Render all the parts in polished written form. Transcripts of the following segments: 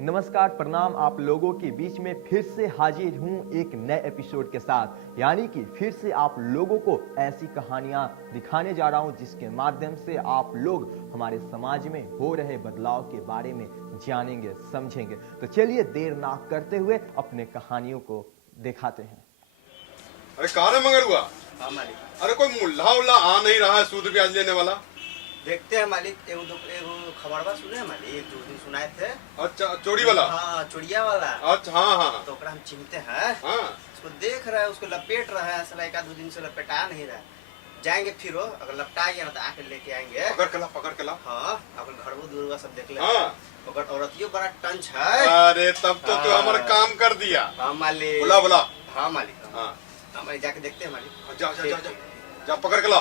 नमस्कार, प्रणाम। आप लोगों के बीच में फिर से हाजिर हूँ एक नए एपिसोड के साथ, यानी कि फिर से आप लोगों को ऐसी कहानियाँ दिखाने जा रहा हूँ जिसके माध्यम से आप लोग हमारे समाज में हो रहे बदलाव के बारे में जानेंगे, समझेंगे। तो चलिए देर ना करते हुए अपने कहानियों को दिखाते हैं। अरे कहाँ है मगर हुआ? हाँ मालिक। अरे कोई मुल्ला उल्ला आ नहीं रहा है सूद ब्याज लेने वाला। देखते हैं मालिक। एगो खबरवा सुने हैं मालिक, जो दिन सुनाए थे। अच्छा, चोरी वाला? हाँ, चोरिया वाला। अच्छा, हाँ हाँ। तो हम चिंते हैं। हाँ। उसको देख रहे हैं, उसको लपेट रहे हैं। साला एक आध दो दिन से लपेटा नहीं रहा। जाएंगे फिर वो, अगर लपटा गया ना तो आके लेके आएंगे। पकड़ के ला। हाँ, अपन घरवो दूरवा सब देख ले। हाँ। अगर औरतियो बड़ा टंच है। अरे तब तो तू हमारा काम कर दिया। हाँ मालिक। बुला। हाँ मालिक। हाँ मालिक जाके देखते हैं मालिक। जा पकड़ के ला।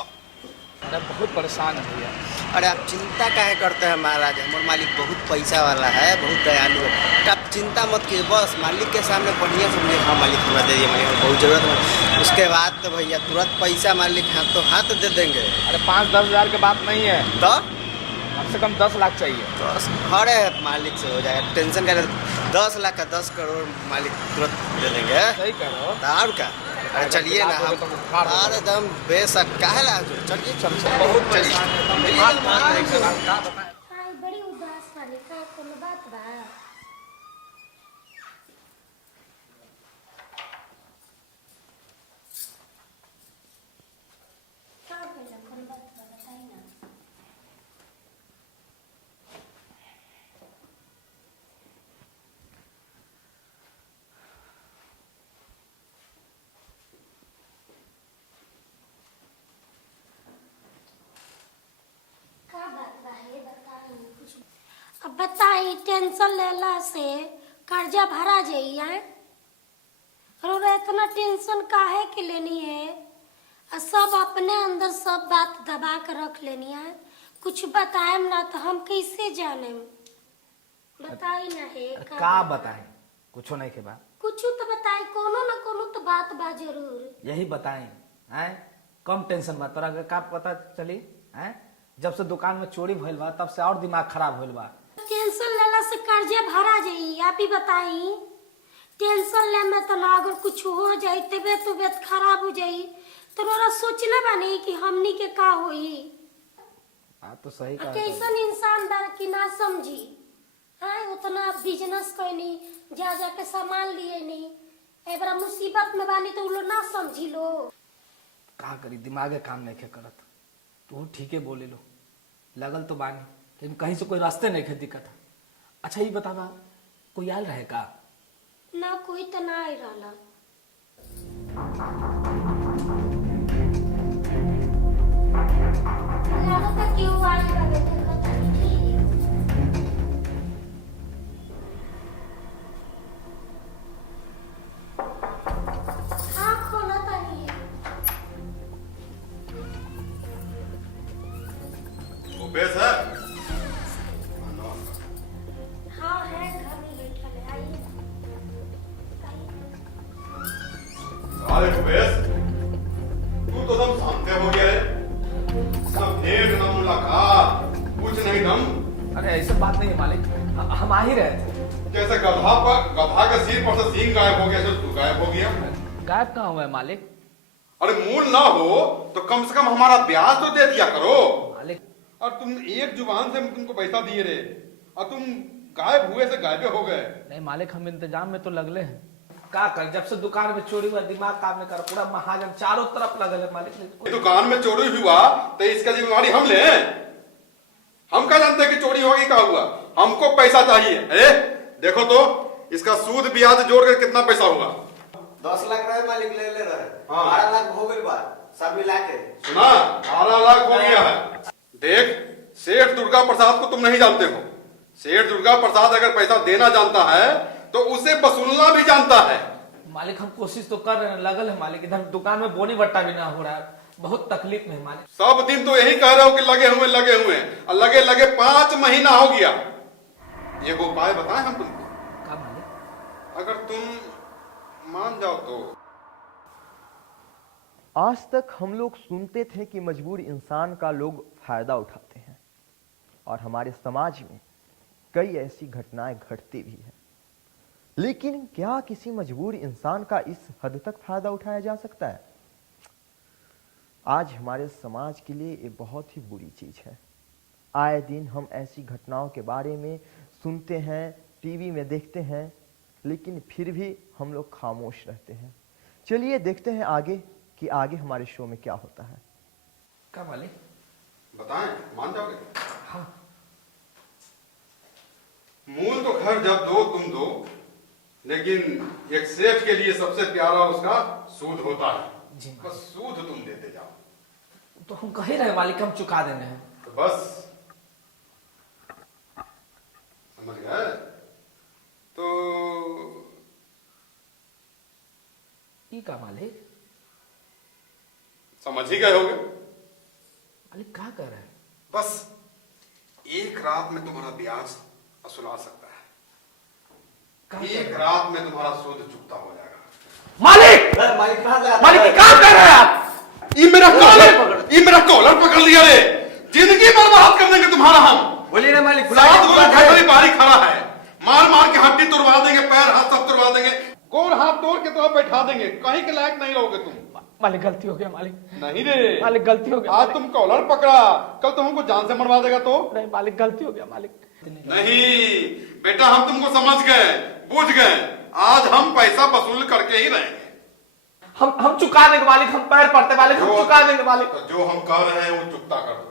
अरे बहुत परेशान है भैया। अरे आप चिंता काहे करते हैं महाराज? हमारे मालिक बहुत पैसा वाला है, बहुत दयालु है। आप चिंता मत कीजिए, बस मालिक के सामने बढ़िया से बोलिए हाँ मालिक थोड़ा दे दिए, मालिक बहुत जरूरत है। उसके बाद तो भैया तुरंत पैसा मालिक हाथ दे देंगे। अरे 5-10 हज़ार की बात नहीं है, तो कम से कम 10 लाख चाहिए। 10 खड़े मालिक से हो जाएगा, टेंशन का 10 लाख का 10 करोड़ मालिक तुरंत दे देंगे। सही कह रहे हो। और क्या? अरे चलिए ना हम एकदम बेशक काहे ला चलिए बहुत परेशान है। बड़ी उदास वाली का कोनो बात बा? का भइला, कोनो बात बा बताई ना। का बात बा है बताई कुछ। अब बताई, टेंशन लेला से कर्जा भरा जाइए और इतना टेंशन काहे के लेनी है? और सब अपने अंदर सब बात दबा कर रख लेनी है। कुछ बताएम ना तो हम कैसे जाने? बताई ना है का बताएं? कुछो नहीं के बाद कुछ तो बताई, कोनो ना कोनो तो बात बा जरूर। यही बताएं हैं। कम टेंशन मत, तोरा के का पता चली हैं? जब से दुकान में चोरी भइल बा तब से और दिमाग खराब होइल बा। टेंशन लेला से कर्जा भरा जाई, आप ही बताई। टेंशन ले में तो ना अगर कुछ हो जाई, तबीयत खराब हो जाई तो रोरा सोचले बानी कि हमनी के का होई। तो सही कहा। कैसन इंसान बा कि ना समझी है? उतना बिजनेस कैनी, जा के सामान लिए नहीं, एबरा मुसीबत में बानी तो उलो ना समझी लो। का करी, दिमागे काम नहीं करत। तू ठीके बोले लो, लगल तो बानी लेकिन कहीं से कोई रास्ते नहीं खे दिक्कत। अच्छा ये बतावा, कोई आयल रहे का? ना कोई तो ना आई रहला। लागता क्यों आई बाबे, देखो तनी ठीक। हाँ खोला तनी। भूपेश है? हाँ है, घर में बैठा है, आइए। अरे भूपेश, तू तो दम शांत हो गया है। सब एक ना मुलाकात, कुछ नहीं दम। अरे ऐसा बात नहीं है मालिक, हम आ ही रहे थे। जैसे गधा के सिर पर से सींग गायब हो गया, तो तू गायब हो गया। गायब कहाँ हुआ है मालिक? अरे मूल ना हो तो कम से कम हमारा ब्याज तो दे दिया करो। मालिक और तुम एक जुबान से तुमको पैसा दिए रे और तुम गायब हुए से गायबे हो गए। नहीं मालिक, हम इंतजाम में तो लगले हैं। का कर, जब से दुकान में चोरी हुआ दिमाग काम नहीं कर, पूरा महाजन चारों तरफ लगल है मालिक। दुकान में चोरी हुआ तो इसका जिम्मेवारी हम ले? हम क्या जानते हैं कि चोरी होगी क्या हुआ? हमको पैसा चाहिए। अरे देखो तो इसका सूद ब्याज जोड़ कर कितना पैसा हुआ? 10 लाख रहे मालिक ले रहे। हाँ। 12 लाख हो गई बात सब मिला के। सुना, 12 लाख हो गया है। देख, सेठ दुर्गा प्रसाद को तुम नहीं जानते हो। सेठ दुर्गा प्रसाद अगर पैसा देना जानता है तो उसे वसूलना भी जानता है। मालिक हम कोशिश तो कर रहे हैं, लगल है मालिक। इधर दुकान में बोनी बट्टा भी ना हो रहा है, बहुत तकलीफ में है मालिक। सब दिन तो यही कह रहे हो कि लगे हुए और लगे 5 महीना हो गया। ये वो उपाय बताएं हम तुमको, का मालिक? अगर तुम मान जाओ तो। आज तक हम लोग सुनते थे कि मजबूर इंसान का लोग फायदा उठाते हैं और हमारे समाज में कई ऐसी घटनाएं घटती भी हैं। लेकिन क्या किसी मजबूर इंसान का इस हद तक फायदा उठाया जा सकता है? आज हमारे समाज के लिए ये बहुत ही बुरी चीज है। आए दिन हम ऐसी घटनाओं के बारे में सुनते हैं, टीवी में देखते हैं, लेकिन फिर भी हम लोग खामोश रहते हैं। चलिए देखते हैं आगे कि आगे हमारे शो में क्या होता है। का मालिक? बताएं, मान जाओगे? हाँ। मूल तो खैर जब दो तुम दो, लेकिन एक सेठ के लिए सबसे प्यारा उसका सूद होता है। जी बस सूद तुम देते जाओ। तो हम कह रहे मालिक हम चुका देंगे हैं। तो बस समझ गए? तो ये का मालिक? समझ ही गए होगे। मालिक क्या कर रहे हैं? बस एक रात में तुम्हारा ब्याज वसूला सकता है। कहाँ कर एक रहे हैं? रात में तुम्हारा सूद चुकता हो जाएगा। मालिक! मालिक कहाँ लगा? मालिक क्या कर रहे हैं आप? ये मेरा कॉलर पकड़ लिया रे। जिंदगी बर्बाद कर देंगे तुम्हारा हम। बोलिए ना मालिक, 7 गोल खटरी बाहरी खड़ा है, मार मार के हड्डी तोड़वा देंगे, पैर हाथ सब तोड़वा देंगे, गोर हाथ तोड़ के तो बैठा देंगे। कहीं के लायक नहीं रहोगे तुम। मालिक गलती हो गया मालिक। नहीं रे मालिक गलती हो गया। आज तुम कॉलर पकड़ा, कल तुम हमको जान से मरवा देगा तो? नहीं मालिक गलती हो गया मालिक। नहीं बेटा, हम तुमको समझ गए, बुझ गए। आज हम पैसा वसूल करके ही रहेंगे। हम चुका देंगे मालिक, हम पैर पड़ते मालिक, हम चुका देंगे मालिक। तो जो हम कह रहे हैं वो चुकता कर दो।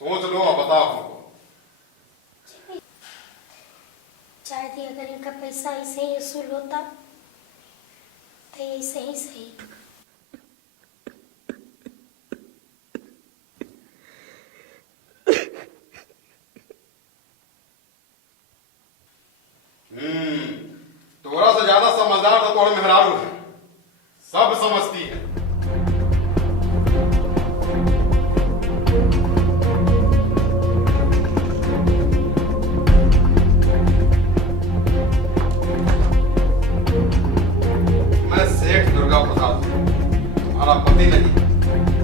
सोच लो और बताओ हमको। शायद ही अगर इनका पैसा ऐसे ही वसूल होता तो ऐसे ही सही। थोड़ा सा ज्यादा समझदार तो थोड़ा मेहरारू है, सब समझती है। मैं सेठ दुर्गा प्रसाद हूं, तुम्हारा पति नहीं।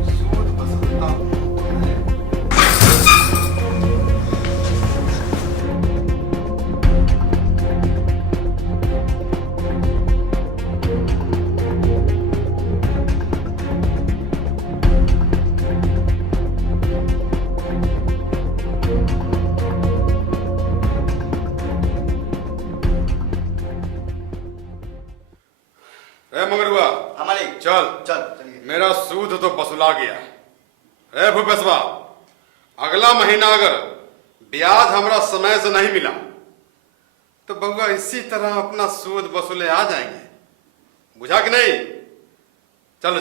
सूद वसूलता हूं तुम्हें। मगरुआ, हाँ मालिक। चल चलिए। मेरा सूद तो वसूला गया है। भूपेशवा, अगला महीना अगर ब्याज हमरा समय से नहीं मिला तो बउआ इसी तरह अपना सूद वसूले आ जाएंगे। बुझा कि नहीं? चल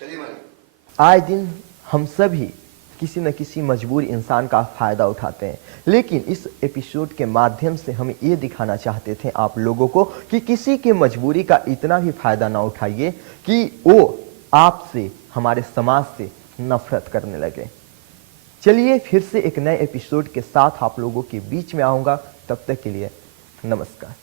चलिए मालिक। आए दिन हम सभी किसी न किसी मजबूर इंसान का फायदा उठाते हैं, लेकिन इस एपिसोड के माध्यम से हम ये दिखाना चाहते थे आप लोगों को कि किसी के मजबूरी का इतना भी फायदा ना उठाइए कि वो आपसे, हमारे समाज से नफरत करने लगे। चलिए फिर से एक नए एपिसोड के साथ आप लोगों के बीच में आऊंगा। तब तक के लिए नमस्कार।